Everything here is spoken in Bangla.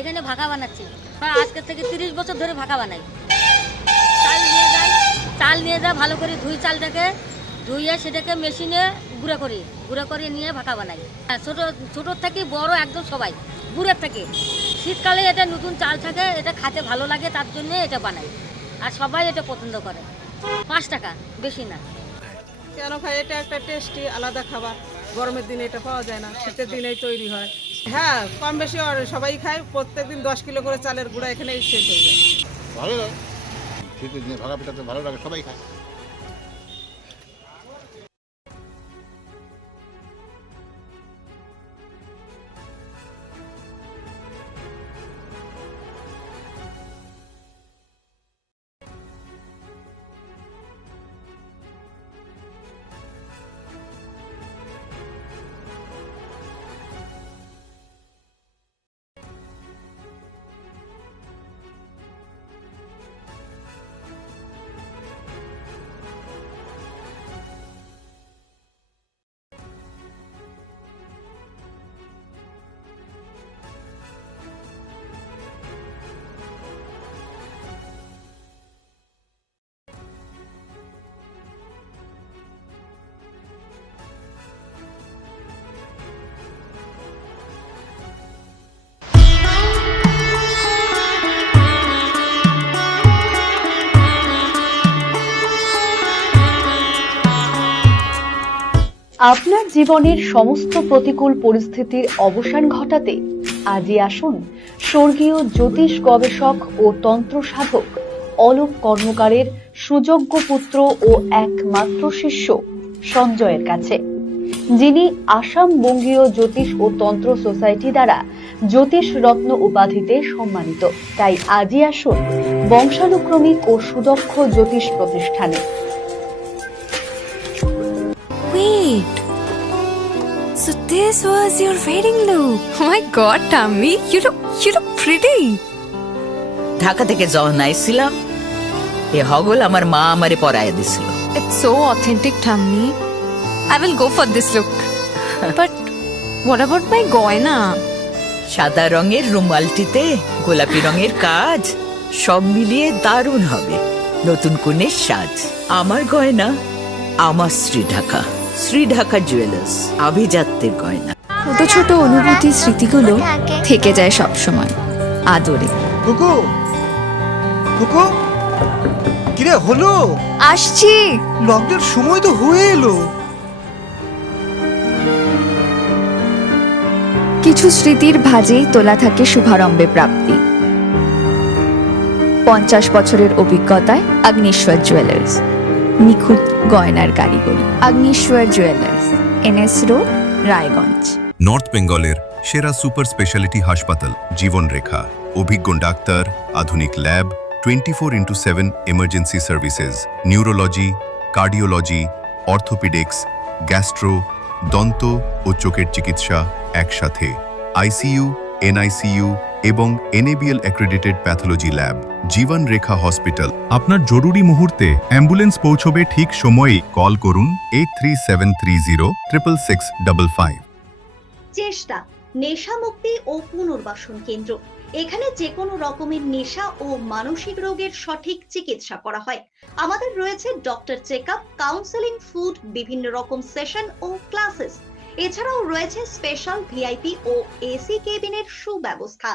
এখানে ভাকা বানাচ্ছি। আজকে থেকে 30 বছর ধরে ভাকা বানাই। চাল নিয়ে যাই, ভালো করে ধুই, চালটাকে ধুইয়ে সেটাকে মেশিনে গুঁড়ো করে নিয়ে ভাকা বানাই। ছোটোর থেকে বড় একদম সবাই গুড়ের থেকে। শীতকালে এটা নতুন চাল থাকে, এটা খেতে ভালো লাগে, তার জন্য এটা বানাই। আর সবাই এটা পছন্দ করে। 5 টাকা, বেশি না। কেন খাই? এটা একটা টেস্টি আলাদা খাবার। গরমের দিনে এটা পাওয়া যায় না, শীতের দিনেই তৈরি হয়। হ্যাঁ, কম বেশি সবাই খায়। প্রত্যেকদিন 10 কিলো করে চালের গুঁড়া এখানেই শেষ হয়ে যায়। ভালো লাগে, শীতের দিনে ভাগা পিঠাতে ভালো লাগে, সবাই খায়। আপনার জীবনের সমস্ত প্রতিকূল পরিস্থিতির অবসান ঘটাতে আজই আসুন স্বর্গীয় জ্যোতিষ গবেষক ও তন্ত্র সাধক অলোক কর্মকারের সুযোগ্য পুত্র ও একমাত্র শিষ্য সঞ্জয়ের কাছে, যিনি আসাম বঙ্গীয় জ্যোতিষ ও তন্ত্র সোসাইটি দ্বারা জ্যোতিষ রত্ন উপাধিতে সম্মানিত। তাই আজই আসুন বংশানুক্রমিক ও সুদক্ষ জ্যোতিষ প্রতিষ্ঠানে। Wait. So this was your wedding look. Oh my god, Tammy, you look pretty. Dhaka থেকে যখন আইছিলাম এ হগল আমার মা আমারে পরায় দিছিল। It's so authentic, Tammy. I will go for this look. But what about my goina? সাদা রঙের রুমালটিতে গোলাপি রঙের কাজ, সব মিলিয়ে দারুণ হবে নতুন কনের সাজ। আমার গয়না আমার শ্রী ঢাকা জুয়েলার্স, আভিজাত্যের গয়না। ছোট ছোট অনুভূতি, স্মৃতিগুলো থেকে যায় সব সময় আদরে। কুকু কুকু, কিরে হলো? আসছি। লকডাউন সময় তো হয়ে এলো। কিছু স্মৃতির ভাজেই তোলা থাকে শুভারম্ভে প্রাপ্তি। 50 বছরের অভিজ্ঞতায় অগ্নিশ্বর জুয়েলার্স, নিখুঁত গয়নার কারিগরি। Agnishwar jewellers, NS road, Raiganj. North বেঙ্গলের সেরা সুপার স্পেশালিটি হাসপাতাল জীবনরেখা, অভিজ্ঞ ডাক্তার, আধুনিক lab, 24x7 emergency services, neurology, cardiology, orthopaedics, gastro, দন্ত ও চোখের চিকিৎসা একসাথে, ICU, NICU এবং NABL অ্যাক্রেডিটেড প্যাথোলজি ল্যাব। জীবন রেখা হসপিটাল। আপনার জরুরি মুহূর্তে অ্যাম্বুলেন্স পৌঁছবে ঠিক সময়েই। কল করুন 8373066555। চেষ্টা নেশা মুক্তি ও পুনর্বাসন কেন্দ্র। এখানে যে কোনো রকমের নেশা ও মানসিক রোগের সঠিক চিকিৎসা করা হয়। আমাদের রয়েছে ডক্টর চেকআপ, কাউন্সেলিং, ফুড, বিভিন্ন রকম সেশন ও ক্লাসেস। এছাড়াও রয়েছে স্পেশাল VIP ও AC কেবিনের সুব্যবস্থা।